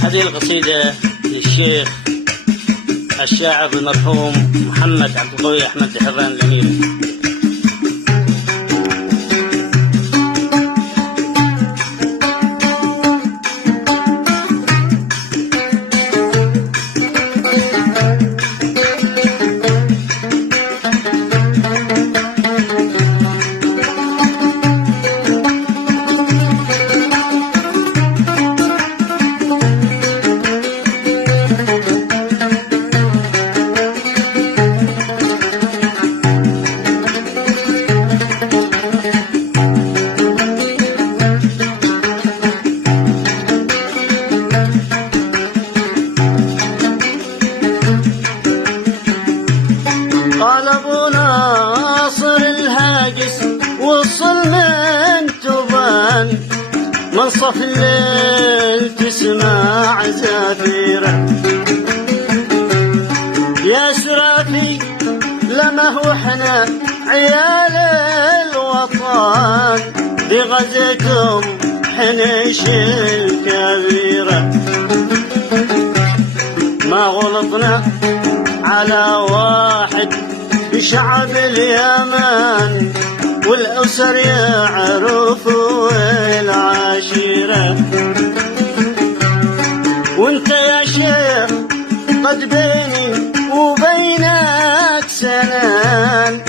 هذه القصيدة للشيخ الشاعر المرحوم محمد عبد القوي أحمد حران الأميري. قال ابو ناصر الهاجس وصل من تبان منصف الليل تسمع زفيره يا سرافي لما هو احنا عيال الوطن بغزتهم حنش الكبيره ما غلطنا على واحد بشعب اليمن والأسر يعرفوا العشيرة وانت يا شيخ قد بيني وبينك سنان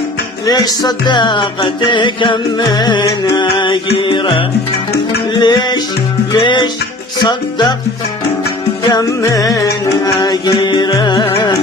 ليش صدقتك من أجيرة ليش صدقت كم من أجيرة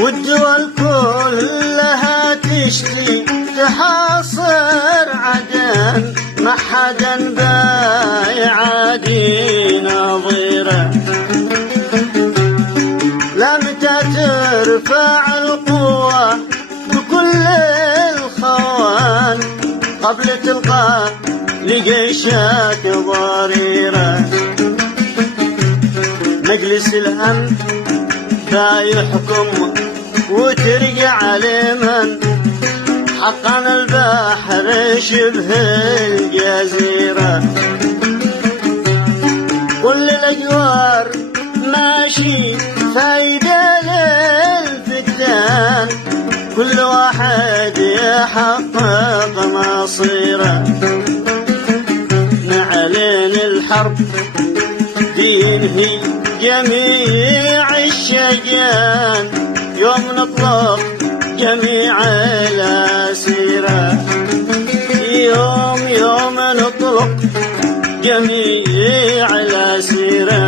والدول كلها تشتي تحاصر عدن ما حدا بايعادي نظيره لمتى ترفع القوة بكل الخوان قبل تلقى لجيشك ضريره مجلس الأمن ذا يحكم وترجع لمن حقا البحر شبه الجزيرة كل الأجوار ماشي فايدة للفتان كل واحد يحقق مصيره نعلن الحرب ينهي جميع الشجان يوم نطلق جميع الأسيرة يوم نطلق جميع الأسيرة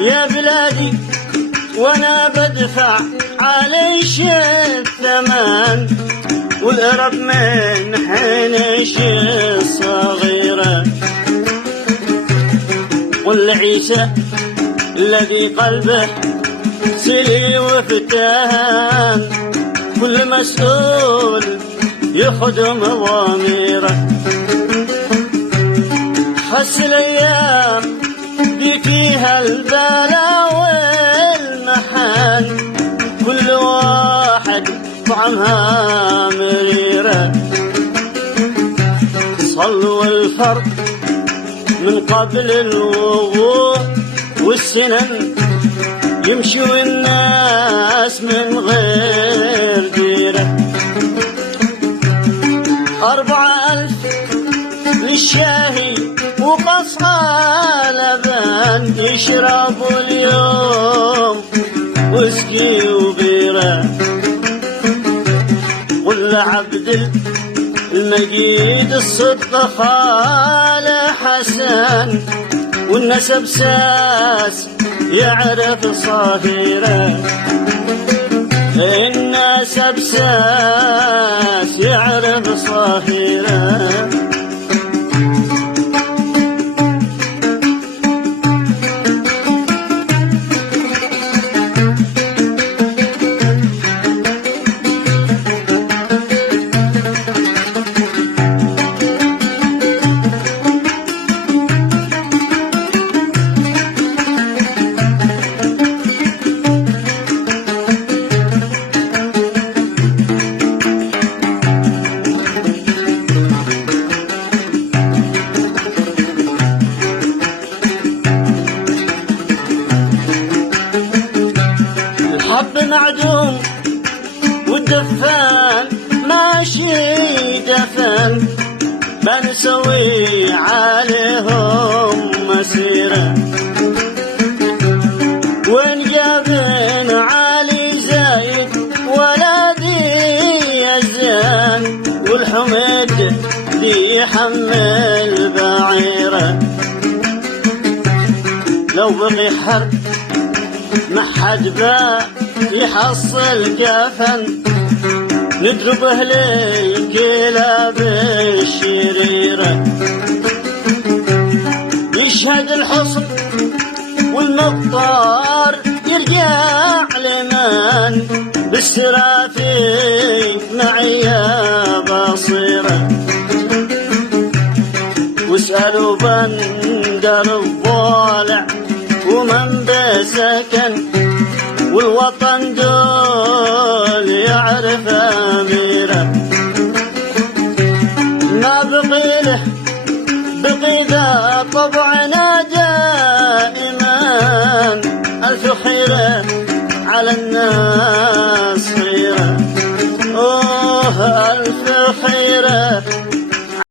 يا بلادي وانا بدفع عليش الثمن والقرب من حنش الصغيرة والعيسى الذي قلبه سلي وفتان كل مسؤول يخدم ضميره حس الايام دي فيها البلا والمحن، كل واحد طعمها مريرة. صلوا الفرض من قبل الوضوء والسنن، يمشوا الناس من غير ديرة. 4000 للشاهي وقصها لبن، يشربوا اليوم وسكي وبيرة. قل لعبد المجيد الصدق خال حسن، والنسب ساس يعرف صهيرة. النسب ساس يعرف صهيرة. الحب معدوم والدفان ماشي دفن، بنسوي عليهم مسيرة. ونجابن علي زايد ولدي يزان، والحمد دي يحمل بعيرة. لو بقي حرب ما حد باع يحصل كفن، نضربه للكلاب الشريرة. يشهد الحصن والمطار يرجع لمن، بالسرافي معيا بصيرة. واسألوا بندر الضالع ومن بسكن، والوطن دول يعرف أميرة. ما بقي له بقي ذا طبعنا دائما، ألف خيرة على الناس خيرة. ألف خيرة